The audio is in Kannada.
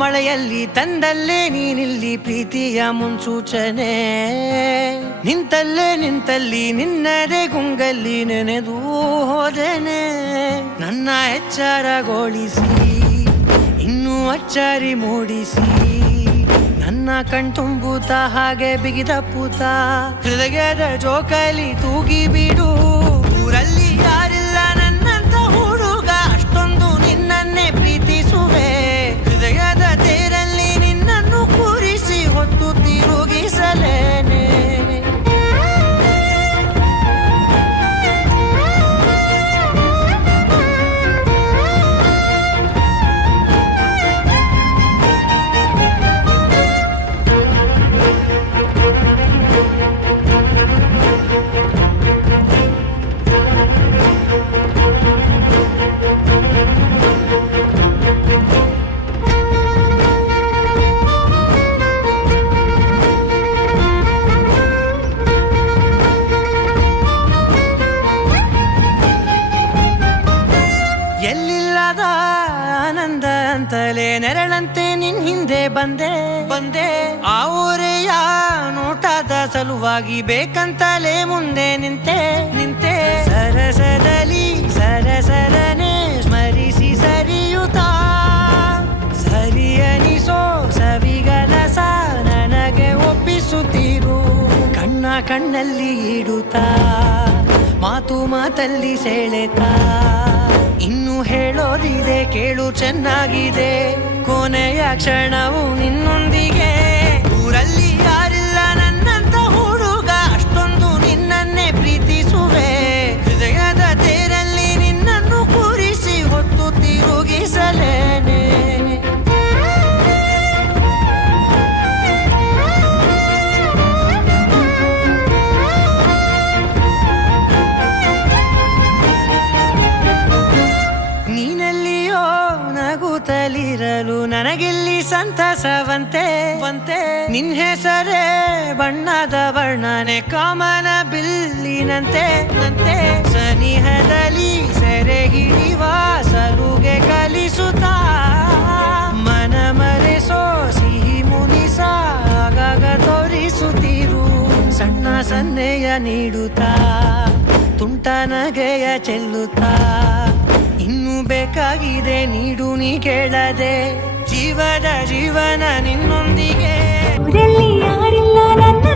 ಮಳೆಯಲ್ಲಿ ತಂದಲ್ಲೇ ನೀನಿಲ್ಲಿ ಪ್ರೀತಿಯ ಮುನ್ಸೂಚನೆ, ನಿಂತಲ್ಲಿ ನಿನ್ನದೇ ಗುಂಗಲ್ಲಿ ನೆನೆದು ಹೋದೆನೆ. ನನ್ನ ಎಚ್ಚರಗೊಳಿಸಿ ಇನ್ನೂ ಅಚ್ಚರಿ ಮೂಡಿಸಿ, ನನ್ನ ಕಣ್ತುಂಬುತ್ತ ಹಾಗೆ ಬಿಗಿದಪ್ಪುತ್ತ ಹೃದಯದ ಜೋಕಾಲಿ ತೂಗಿ ಬಿಡು. ಊರಲ್ಲಿ ಯಾರಿಲ್ಲ ನನ್ನಂತ ಹುಡುಗ, ಅಷ್ಟೊಂದು ನಿನ್ನನ್ನೇ ಪ್ರೀತಿಸುವೆ. ಹೃದಯದ ತೇರಲ್ಲಿ ನಿನ್ನನ್ನು ಕೂರಿಸಿ ಹೊತ್ತು ತಿರುಗಿಸಲೇನೆ. ಎಲ್ಲಿಲ್ಲದ ಆನಂದ ಅಂತಲೇ ನೆರಳಂತೆ ನಿನ್ ಹಿಂದೆ ಬಂದೆ. ಆ ಊರೆಯ ನೋಟದ ಸಲುವಾಗಿ ಬೇಕಂತಲೇ ಮುಂದೆ ನಿಂತೆ. ಸರಸದಲ್ಲಿ ಸರಸರನೆ ಸ್ಮರಿಸಿ ಸರಿಯುತ್ತಾ, ಸರಿಯನಿಸೋ ಸವಿಗನಸ ನನಗೆ ಒಪ್ಪಿಸುತ್ತೀರು. ಕಣ್ಣಲ್ಲಿ ಇಡುತ್ತಾ, ಮಾತಲ್ಲಿ ಸೆಳೆತಾ, ಇನ್ನು ಹೇಳೋದಿದೆ ಕೇಳು ಚೆನ್ನಾಗಿದೆ. ಕೊನೆಯ ಕ್ಷಣವು ನಿನ್ನೊಂದಿಗೆ. ಊರಲ್ಲಿ ಯಾರಿಲ್ಲ ನನ್ನಂತ ಹುಡುಗ, ಅಷ್ಟೊಂದು ನಿನ್ನನ್ನೇ ಪ್ರೀತಿಸುವೆ. ಹೃದಯದ ತೇರಲ್ಲಿ ನಿನ್ನನ್ನು ಕೂರಿಸಿ ಹೊತ್ತು ತಿರುಗಿಸಲೇನೆ. ನಗುತ್ತಲಿರಲು ನನಗಿಲ್ಲಿ ಸಂತಸವಂತೆ. ನಿನ್ ಹೆಸರೇ ಬಣ್ಣದ ವರ್ಣನೆ ಕಾಮನ ಬಿಲ್ಲಿನಂತೆ. ಸನಿಹದಲ್ಲಿ ಸೆರೆ ಹಿಡಿಯುವ ಸಲುಗೆ ಕಲಿಸುತ್ತಾ, ಮನ ಮರೆಸೋ ಸಿಹಿ ಮುನಿಸ ಆಗಾಗ ತೋರಿಸುತ್ತಿರು. ಸಣ್ಣ ಸನ್ನೆಯ ನೀಡುತ್ತಾ, ತುಂಟ ನಗೆಯ ಚೆಲ್ಲುತ್ತಾ, ಇನ್ನು ಬೇಕಾಗಿದೆ ನೀಡು ನೀ ಕೇಳದೆ. ಜೀವನ ನಿನ್ನೊಂದಿಗೆ. ಊರಲ್ಲಿ ಯಾರಿಲ್ಲ ನನ್ನ